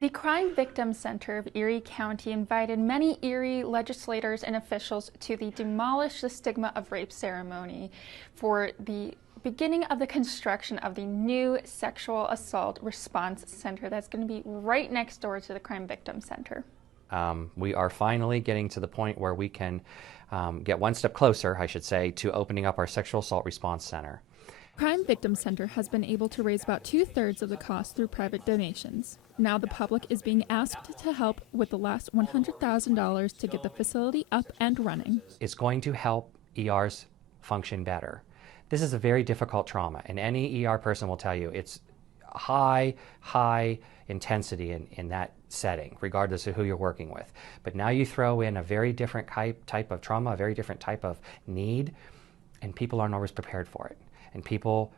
The Crime Victim Center of Erie County invited many Erie legislators and officials to the Demolish the Stigma of Rape ceremony for the beginning of the construction of the new sexual assault response center that's going to be right next door to the Crime Victim Center. We are finally getting to the point where we can get one step closer, I should say, to opening up our sexual assault response center. Crime Victim Center has been able to raise about 2/3 of the cost through private donations. Now the public is being asked to help with the last $100,000 to get the facility up and running. It's going to help ERs function better. This is a very difficult trauma, and any ER person will tell you it's high intensity in that setting, regardless of who you're working with. But now you throw in a very different type of trauma, a very different type of need, and people aren't always prepared for it. And people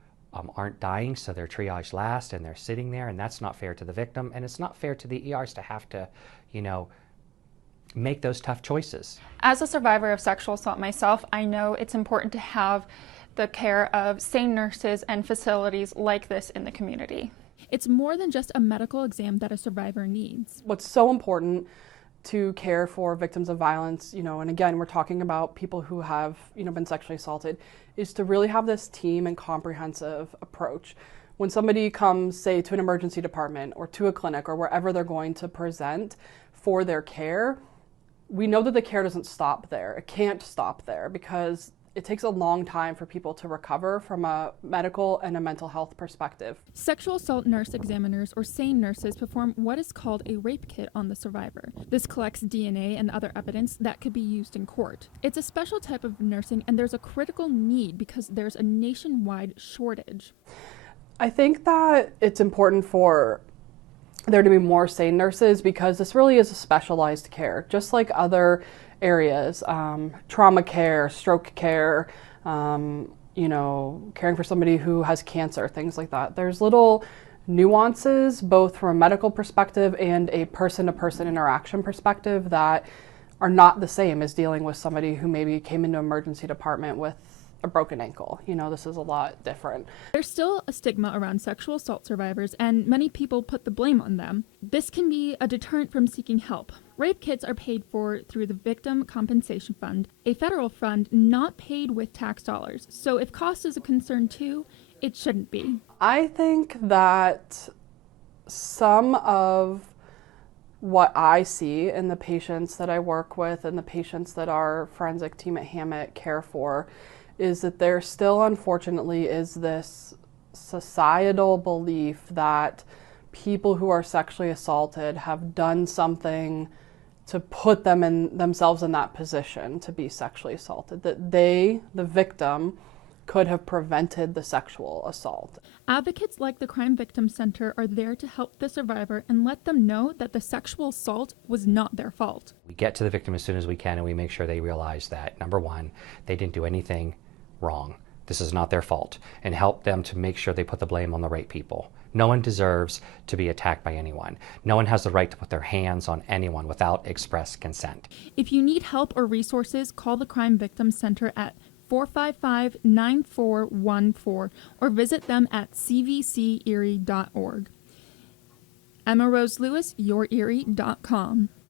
aren't dying, so they're triaged last, and they're sitting there, and that's not fair to the victim, and it's not fair to the ERs to have to, make those tough choices. As a survivor of sexual assault myself, I know it's important to have the care of sane nurses and facilities like this in the community. It's more than just a medical exam that a survivor needs. What's so important to care for victims of violence, and again, we're talking about people who have, been sexually assaulted, is to really have this team and comprehensive approach. When somebody comes, say, to an emergency department or to a clinic or wherever they're going to present for their care, we know that the care doesn't stop there. It can't stop there because it takes a long time for people to recover from a medical and a mental health perspective. Sexual assault nurse examiners or SANE nurses perform what is called a rape kit on the survivor. This collects DNA and other evidence that could be used in court. It's a special type of nursing, and there's a critical need because there's a nationwide shortage. I think that it's important for there to be more SANE nurses because this really is a specialized care, just like other areas, trauma care, stroke care, caring for somebody who has cancer, things like that. There's little nuances, both from a medical perspective and a person-to-person interaction perspective, that are not the same as dealing with somebody who maybe came into an emergency department with a broken ankle. This is a lot different. There's still a stigma around sexual assault survivors, and many people put the blame on them. This can be a deterrent from seeking help. Rape kits are paid for through the Victim Compensation Fund, a federal fund not paid with tax dollars. So if cost is a concern too, it shouldn't be. I think that some of what I see in the patients that I work with and the patients that our forensic team at Hammett care for is that there still, unfortunately, is this societal belief that people who are sexually assaulted have done something to put themselves in that position to be sexually assaulted, that they, the victim, could have prevented the sexual assault. Advocates like the Crime Victim Center are there to help the survivor and let them know that the sexual assault was not their fault. We get to the victim as soon as we can, and we make sure they realize that, number one, they didn't do anything wrong. This is not their fault, and help them to make sure they put the blame on the right people. No one deserves to be attacked by anyone. No one has the right to put their hands on anyone without express consent. If you need help or resources, call the Crime Victim Center at 455-9414 or visit them at cvcerie.org. Emma Rose Lewis, YourErie.com.